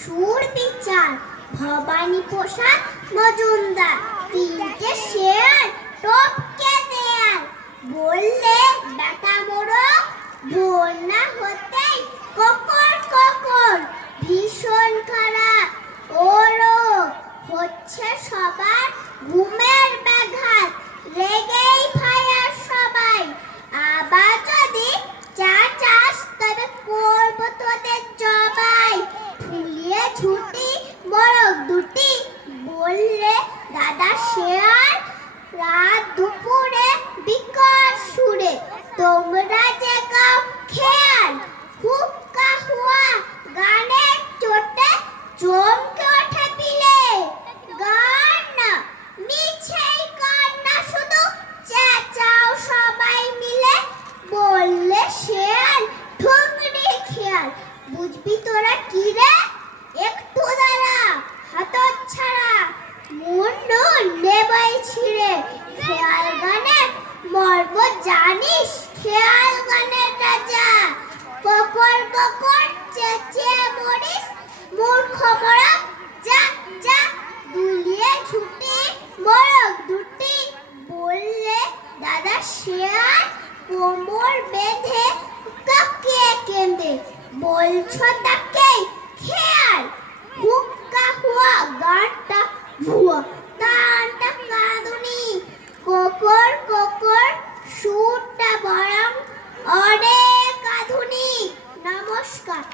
সুর বিচার ভবানী প্রসাদ মজুমদার। তিনটে শেয়ার টপকে দেয়াল, বললে বেটা মোড়ক বন্যা হতেই ককর ককর ভীষণ খারাপ। ওরও হচ্ছে সবার ঘুমের ব্যাঘাত, রেগেই ফায়ার সবাই। আবার যদি চা চাস তবে করবো তোদের জবাই। ফুলিয়ে ছুটি বরক দুটি, বললে দাদা শেয়ার রাত দুপুরে বিকট সুরে। তোমরা যে গাও খেয়াল, হুক্কা হুয়া গানের চোটে চমকে ওঠে পিলে। গান না মিছেই গান না, শুধু চেঁচাও সবাই মিলে। বললে শেয়াল ঠুংরি খেয়াল, বুঝবি তোরা কি রে? একটু দাঁড়া হাতর ছাড়া, মুন্ডু নেবাই ছিঁড়ে। খেয়াল গানের মর্ম জানিস? খেয়াল গানের রাজা ককর ককর চেঁচিয়ে মরিস, মূর্খ মরক যা যা দুলিয়ে ছুটি মরক দুটি। বললে দাদা শেয়াল কোমর বেঁধে কাকিয়ে কেঁদে। বলছো তা